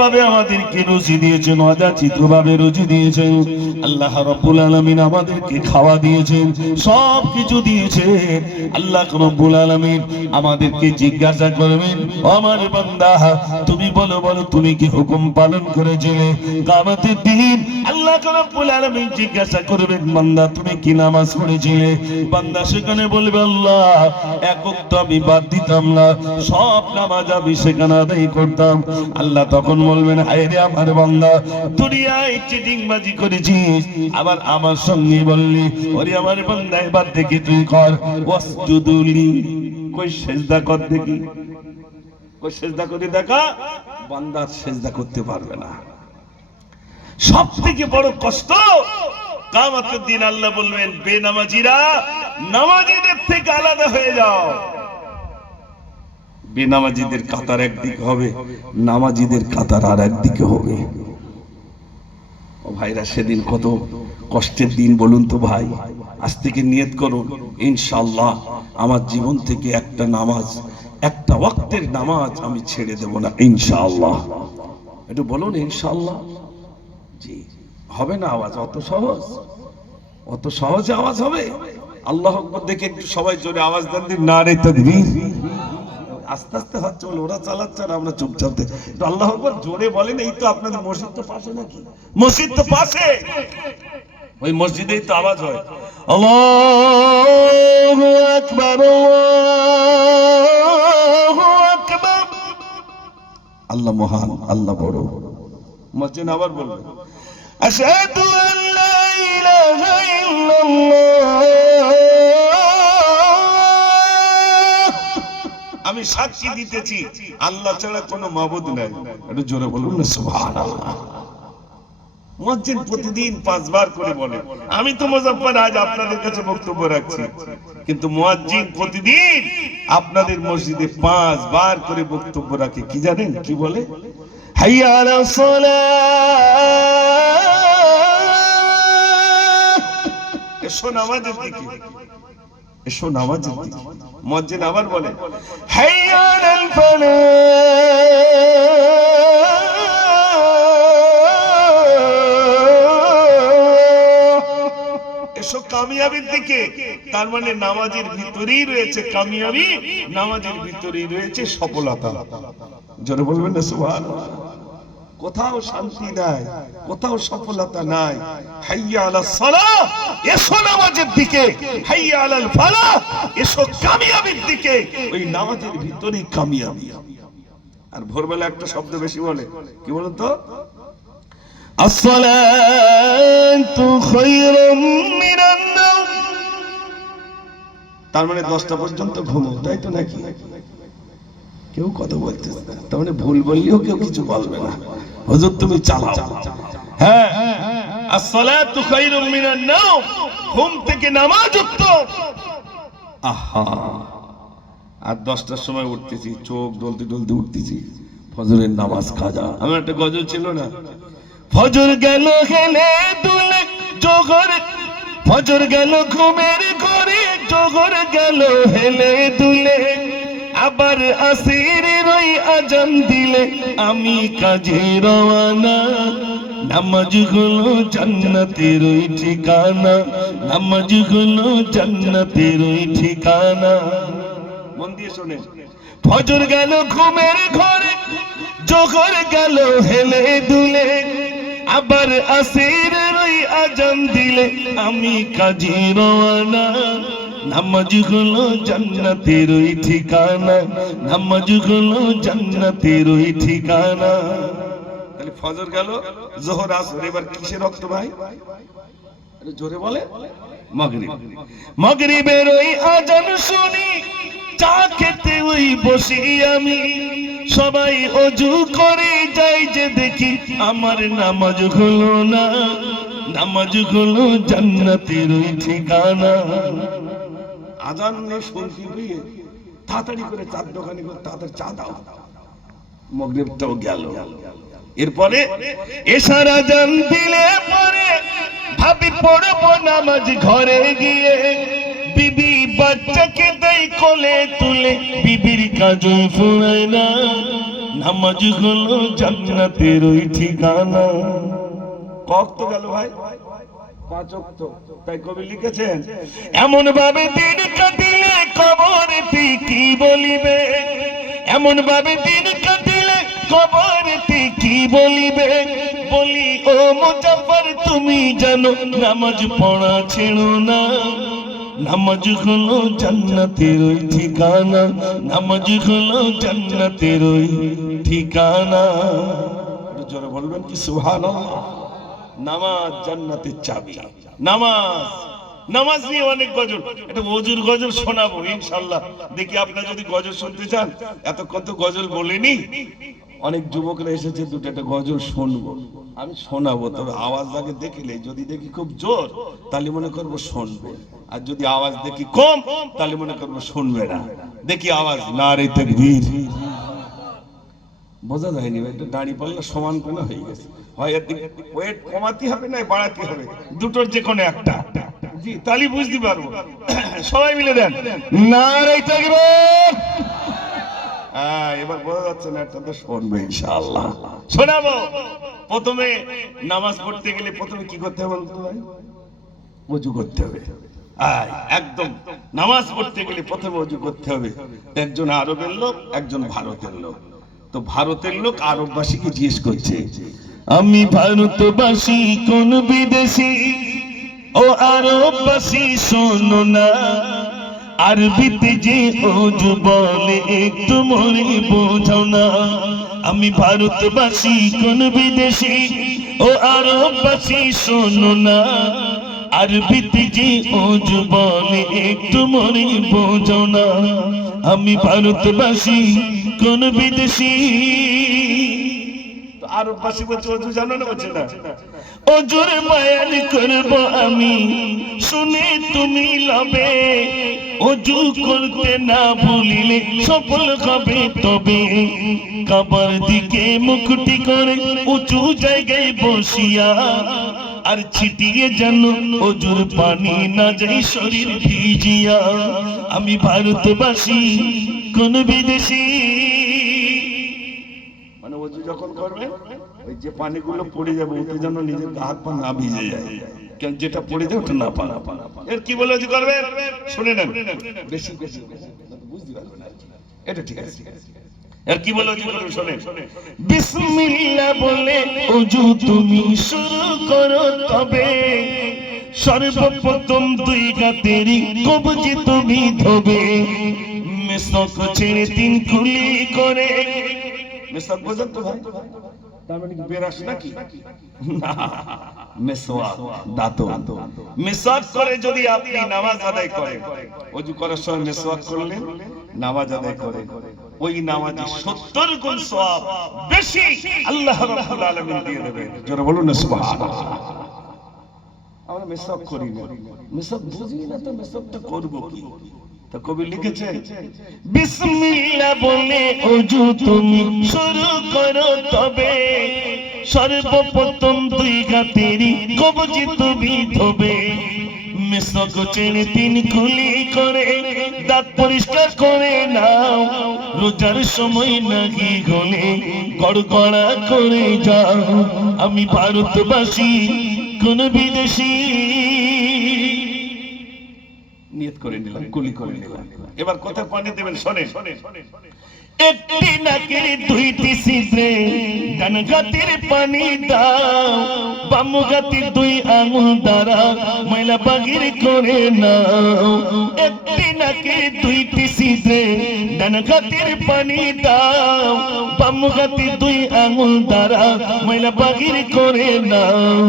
ভাবে আমাদেরকে রুজি দিয়েছেন, অযাচিত ভাবে রুজি দিয়েছেন। আল্লাহ রাব্বুল আলামিন আমাদেরকে খাওয়া দিয়েছেন, সব কিছু দিয়েছেন। আল্লাহ রাব্বুল আলামিন আমাদেরকে জিজ্ঞাসা করবেন, আমার বান্দা তুমি বলো বলো তুমি কি হুকুম পালন করেছিলে? কিয়ামতের দিন আল্লাহ রাব্বুল আলামিন জিজ্ঞাসা করবেন, বান্দা তুমি কি নামাজ পড়েছিলে? বান্দা সেখানে বলবে, আল্লাহ এক ওয়াক্ত আমি বাদ দিতাম না, সব নামাজ আমি সেখানে আদায় করতাম। আল্লাহ তখন বলবেন, হায় রে আমার বান্দা, দুনিয়ায় চিটিংবাজি করেছিস, আবার আমার সঙ্গে বললি ওরে আমার বান্দা এবার দেখি তুই কর ওয়াসজুদুলি, কই সিজদা কর দেখি, কই সিজদা করে দেখা। বান্দা সিজদা করতে পারবে না। সব থেকে বড় কষ্ট কিয়ামতের দিন আল্লাহ বলবেন, বেনামাজিরা নামাজীদের থেকে আলাদা হয়ে যাও। বেনামাজিদের কাতার একদিকে হবে, নামাজিদের কাতার আর একদিকে হবে। ও ভাইরা, সেদিন কত কষ্টের দিন বলুন তো ভাই। আজ থেকে নিয়ত করুন, ইনশাআল্লাহ আমার জীবন থেকে একটা নামাজ, একটা ওয়াক্তের নামাজ আমি ছেড়ে দেব না, ইনশাআল্লাহ। একটু বলুন ইনশাআল্লাহ। জি, হবে না আওয়াজ? অত সহজ, অত সহজে আওয়াজ হবে? আল্লাহু আকবার দেখে একটু সবাই জোরে আওয়াজ দেন দিন, নারে তাকবীর। আস্তে আস্তে হচ্ছে, ওরা চালাচ্ছে আর আমরা চুপচাপ দেখি। আল্লাহু আকবার জোরে বলেন। এই তো আপনাদের মসজিদ তো পাশে নাকি? মসজিদ তো পাশে, ওই মসজিদেই তো আওয়াজ হয়। আল্লাহু আকবার, আল্লাহু আকবার। আল্লাহ মহান, আল্লাহ বড়। মসজিদ আবার বলবে, আশহাদু আন লা ইলাহা ইল্লাল্লাহ, আমি সাক্ষী দিতেছি আল্লাহ ছাড়া কোনো মাবুদ নাই। একটু জোরে বলুন না সুবহানাল্লাহ। মুয়াজ্জিন প্রতিদিন 5 বার করে বলে। আমি তো মুজাফফর আজ আপনাদের কাছে বক্তব্য রাখছি, কিন্তু মুয়াজ্জিন প্রতিদিন আপনাদের মসজিদে 5 বার করে বক্তব্য রাখে। কি জানেন কি বলে? হাইয়া আলাস সালাহ, এসো নামাজের দিকে, এসো নামাজের দিকে। মুয়াজ্জিন আবার বলে, হাইয়া আলাল ফালাহ, এসো কামিয়াবির দিকে। তার মানে নামাজের ভিতরেই রয়েছে কামিয়াবি, নামাজের ভিতরেই রয়েছে সফলতা। জোরে বলবেন না সুবহানাল্লাহ। কোথাও শান্তি নাই, কোথাও সফলতা নাই। হাইয়া আলাস সালাহ, এসো নামাজের দিকে। হাইয়া আলাল ফালাহ, এসো কামিয়াবির দিকে। ওই নামাজের ভিতরেই কামিয়াবি। আর ভোরবেলা একটা শব্দ বেশি বলে, কি বলেন তো? আসসালাতু খায়রুম মিনান নাওম। তার মানে 10টা পর্যন্ত ঘুমো, তাই তো নাকি? কেউ কথা বলতেছে না, তার মানে ভুল বললেও কেউ কিছু বলবে না। হুজুর তুমি চালাও। হ্যাঁ, আসসালাতু খায়রুম মিনান নাওম, ঘুম থেকে নামাজ উত্তম। আহা, আর 10টার সময় উঠতেছি, চোখ জ্বলতে জ্বলতে উঠতেছি, ফজরের নামাজ কাজা। আমার একটা গজল ছিল না, ফজর গেল হেলে দুলে জোহর, ফজর গেল ঘুমের ঘরে, জোহর গেল হেলে দুলে, আবার আসিরের ওই আজান দিলে আমি কাজে রওয়ানা। নামাজ হলো জান্নাতের ওই ঠিকানা, নামাজ হলো জান্নাতের ওই ঠিকানা। মন দিয়ে শোনেন, ফজর গেল ঘুমের ঘরে, জোহর গেল হেলে দুলে, আবার আসিরের ওই আজান দিলে আমি কাজে রওয়ানা। নামাজ হলো জান্নাতের ওই ঠিকানা, নামাজ হলো জান্নাতের ওই ঠিকানা। তাহলে ফজর গেল, জোহর, আসর, এবার কিসের রক্ত ভাই? জোরে বলে, মাগরিব। মাগরিবের ওই আজান শুনি, চা খেতে ওই বসি আমি, সবাই ওযু করে যাই যে দেখি আমার নামাজ হলো না, নামাজ হলো জান্নাতের ওই ঠিকানা। আজান শুনতে পেয়ে তাড়াতাড়ি করে চার দোকানে করে তাড়াতাড়ি চা দাও, মাগরিবটাও গেল। এরপরে এশার আজান দিলে পরে ভাবি পড়বো নামাজ ঘরে গিয়ে, বিবি বাচ্চাকে দেয় কোলে তুলে, বিবির কাজই ফুরায় না, নামাজ হলো জান্নাতের ওই ঠিকানা। কত গেল ভাই? 5 ওয়াক্ত। তাই কবি লিখেছেন, এমন ভাবে দিন কাটিলে কবরেতে কি বলিবে, এমন ভাবে দিন কাটিলে কবরেতে কি বলিবে। বলি ও মুজাফফর তুমি জানো নামাজ পড়া ছেড়ো না, নামাজ হলো জান্নাতের ওই ঠিকানা, নামাজ হলো জান্নাতের ওই ঠিকানা। জোরে বলবেন কি সুবহানাল্লাহ। নামাজ জান্নাতের চাবি। নামাজ, নামাজ নিয়ে অনেক গজল, এটা ওযুর গজল শোনাবো ইনশাআল্লাহ। দেখি আপনারা যদি গজল শুনতে চান, এতক্ষণ তো গজল বলিনি, অনেক যুবকরা এসেছে, দুটো একটা গজল শুনবো, আমি শোনাবো। তবে আওয়াজ আগে দেখলে, যদি দেখি খুব জোর তাহলে মনে করবো শুনবে, আর যদি আওয়াজ দেখি কম তাহলে মনে করবো শুনবে না। দেখি আওয়াজ, নারে তাকবীর। বোঝা যায়নি ভাই, দাঁড়িয়ে পাল্লা সমান কোনা হয়ে গেছে, হয় ওয়েট কমাতে হবে না বাড়াতে হবে, দুটোর যে কোনো একটা। জি, তাহলে বুঝতে পারবো। সবাই মিলে দেন নারে তাকবীর। এবার বোঝা যাচ্ছে না, একটা তো শুনবে ইনশাআল্লাহ, শোনাবো। প্রথমে নামাজ পড়তে গেলে প্রথমে কি করতে হবে বলতো ভাই? ওযু করতে হবে। একদম নামাজ পড়তে গেলে প্রথমে ওযু করতে হবে। একজন আরবের লোক, একজন ভারতের লোক। তো ভারতের লোক আরববাসীকে জিজ্ঞেস করছে, আমি ভারতবাসী কোন বিদেশি, ও আরববাসী শোনো না, আরবিতে যে ওযু বলে একটু মনে বোঝো না। আমি ভারতবাসী কোন বিদেশি, ও আরববাসী শোনো না, আরবিতে যে ওযু বলে একটু মনে বোঝো না। আমি ভারতবাসী কোন বিদেশি। আরববাসী বলছে ওযু জানো না, বলছে না। ওযুর বয়ান করব আমি, শুনে তুমি লবে, ওযু করতে না ভুলিলে সফল হবে তবে। কাবার দিকে মুখটি করে উঁচু জায়গায় বসিয়া, আর ছিটিয়ে যেন ওযুর পানি না যায় শরীর ভিজিয়া। আমি ভারতবাসী কোন বিদেশি। মানে ওযু যখন করবে, ওই যে পানিগুলো পড়ে যাবে ওতে যেন নিজের হাত পা না ভিজে যায়, কারণ যেটা পড়ে যায় ওটা না পানা। এর কি বলে ওযু করবে শুনে নেন, বেশি বেশি বুঝতে পারবেন না, এটা ঠিক আছে। এর কি বলে ওযু করবে শুনেন, বিসমিল্লাহ বলে ওযু তুমি শুরু করো তবে, সর্বপ্রথম দুই হাতেরই কবজি তুমি ধোবে, মেসক ছেড়ে 3 কুলি করে। মেসক বোঝেন তো ভাই? তার মানে কি বেরাস নাকি? না, মেসওয়াক, দাঁত। মেসওয়াক করে যদি আপনি নামাজ আদায় করেন, ওযু করার সময় মেসওয়াক করলেন, নামাজ আদায় করেন, ওই নামাজে 70 গুণ সওয়াব বেশি আল্লাহ রাব্বুল আলামিন দিয়ে দেবেন। জোরে বলুন না সুবহানাল্লাহ। আমরা মেসওয়াক করি না, মেসওয়াক বুঝি না, তো মেসওয়াকটা করব কি? তো কবি লিখেছে, বিসমিল্লাহ বলে ওযু তুমি শুরু করো তবে, সর্বপ্রথম দুই হাতেরই কবজি তুমি ধোবে, মেসক ছেড়ে 3 কুলি করে, দাঁত পরিষ্কার করে নাও, রোজার সময় নাকি হলে গড়গড়া করে যাও। আমি ভারতবাসী কোন বিদেশি। নিয়ত করে নিলাম, কুলি করে নিলাম। এবার কথা পানি দেবেন, শোনেন। একটি নাকের 2টি ছিদ্রে ডান হাতের পানি দাও, বাম হাতে 2 আঙুল দ্বারা ময়লা বাহির করে নাও। একটি নাকের 2টি ছিদ্রে ডান হাতের পানি দাও, বাম হাতে 2 আঙুল দ্বারা ময়লা বাহির করে নাও।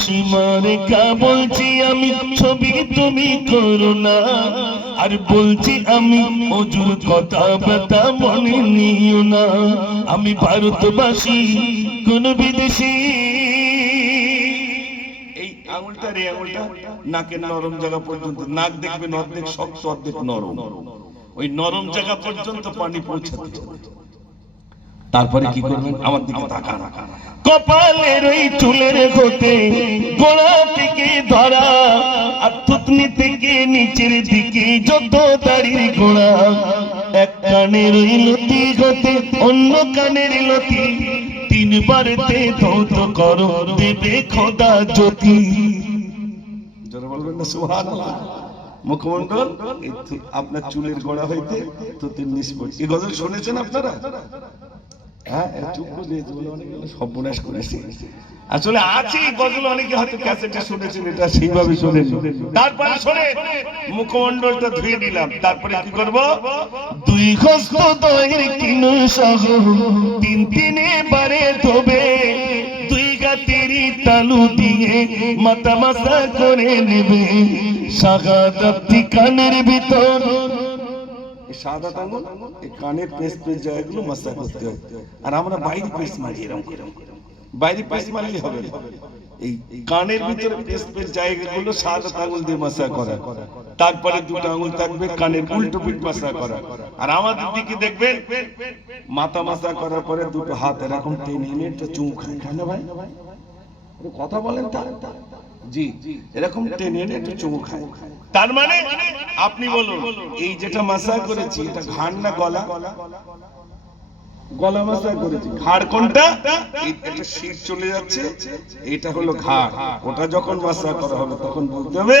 সীমারেখা বলছি আমি, ছবি তুমি করো না, আর বলছি আমি ওযুর কথা ব্যথা মনে নিও না। আমি ভারতবাসী কোন বিদেশি। এই আঙুলটা রে আঙুলটা নাকের নরম জায়গা পর্যন্ত, নাক দেখবেন অর্ধেক শক্ত অর্ধেক নরম, ওই নরম জায়গা পর্যন্ত পানি পৌঁছাতে হবে। তারপরে কি করবেন, আমার দিকে তাকান। কপালের ওই চুলের গোতে গোড়া থেকে ধরা, আর থুতনি থেকে নিচের দিকে যত দাড়ির গোড়া, এক কানের লতি হতে অন্য কানের লতি তিনবারতে ধৌত করো দেবে খোদা জ্যোতি। জোরে বলবেন না সুবহানাল্লাহ। মুখমণ্ডল আপনার চুলের গোড়া হইতে তো তিন নিষ্পট। এই গজল শুনেছেন আপনারা? হ্যাঁ, চুপ করে সর্বনাশ করেছে। আসলে আছে এই গজল, অনেকে হয়তো ক্যাসেটে শুনেছেন, এটা সেইভাবে শুনেন। তারপরে শুনে মুখমণ্ডলটা ধুয়ে নিলাম, তারপরে কি করব? দুই হস্ত দয়ের কিন সহ তিন তিনে বারে ধোবে, দুই গাতেরি তালু দিয়ে মাথা মাসা করে নেবে, শাহাদাত কানের ভিতর। সাদা আঙ্গুল এই কানের পেস্ট পেস্ট জায়গাগুলো মাসা করতে হয়, আর আমরা বাইরে পেস্ট মারি এরকম করে। বাইরে পেস্ট মারলে হবে না, এই কানের ভিতরে পেস্ট পেস্ট জায়গাগুলো সাদা আঙ্গুল দিয়ে মাসা করা। তারপরে দুটো আঙ্গুল থাকবে কানের উল্টো পিঠ মাসা করা। আর আমাদের দিকে দেখবেন মাথা মাসা করার পরে দুটো হাত এরকম টেনে এনে একটা চুমু খায়। কেন ভাই কথা বলেন? তা জি, এরকম টেনে এনে একটা চুমু খায়। তার মানে আপনি বলুন, এই যেটা মাসা করেছি এটা ঘাড় না গলা? গলা মাসা করেছি। ঘাড় কোনটা? এটা শীত চলে যাচ্ছে, এটা হলো ঘাড়। ওটা যখন মাসা করা হবে তখন বলতে হবে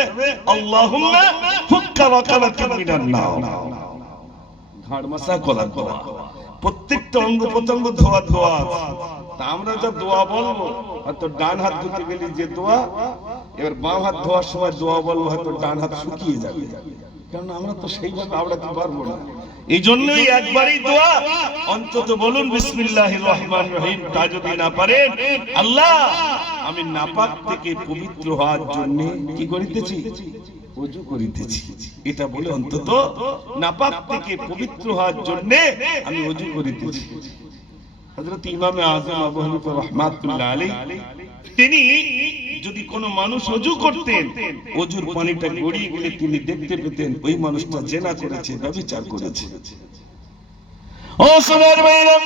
আল্লাহুম্মা ফুক্কা রাকাবাতান মিনান নার। ঘাড় মাসা করা দোয়া, প্রত্যেকটা অঙ্গ প্রত্যঙ্গ ধোয়া দোয়া। তা আমরা যা দোয়া বলবো, হয়তো ডান হাত ধুতে গেলে যে দোয়া, এবার বাম হাত ধোয়ার সময় দোয়া বলবো, হয়তো ডান হাত শুকিয়ে যাবে, কারণ আমরা তো সেইভাবে আওড়াতে পারবো না। এই জন্যই একবারই দোয়া অন্তত বলুন বিসমিল্লাহির রহমানির রহিম। তা যদি না পারেন, আল্লাহ আমি নাপাক থেকে পবিত্র হওয়ার জন্য কি করিতেছি? ওযু করিতেছি। এটা বলে অন্তত নাপাক থেকে পবিত্র হওয়ার জন্য আমি ওযু করিতেছি। হযরত ইমামে আযম আবু হানিফা রাহমাতুল্লাহ আলাইহি তিনি যদি কোনো মানুষ ওযু করতেন, ওযুর পানিটা গড়িয়ে গেলে তিনি দেখতে পেতেন ওই মানুষটা জিনা করেছে, ব্যভিচার করেছে। ও সোনার ভাইরা,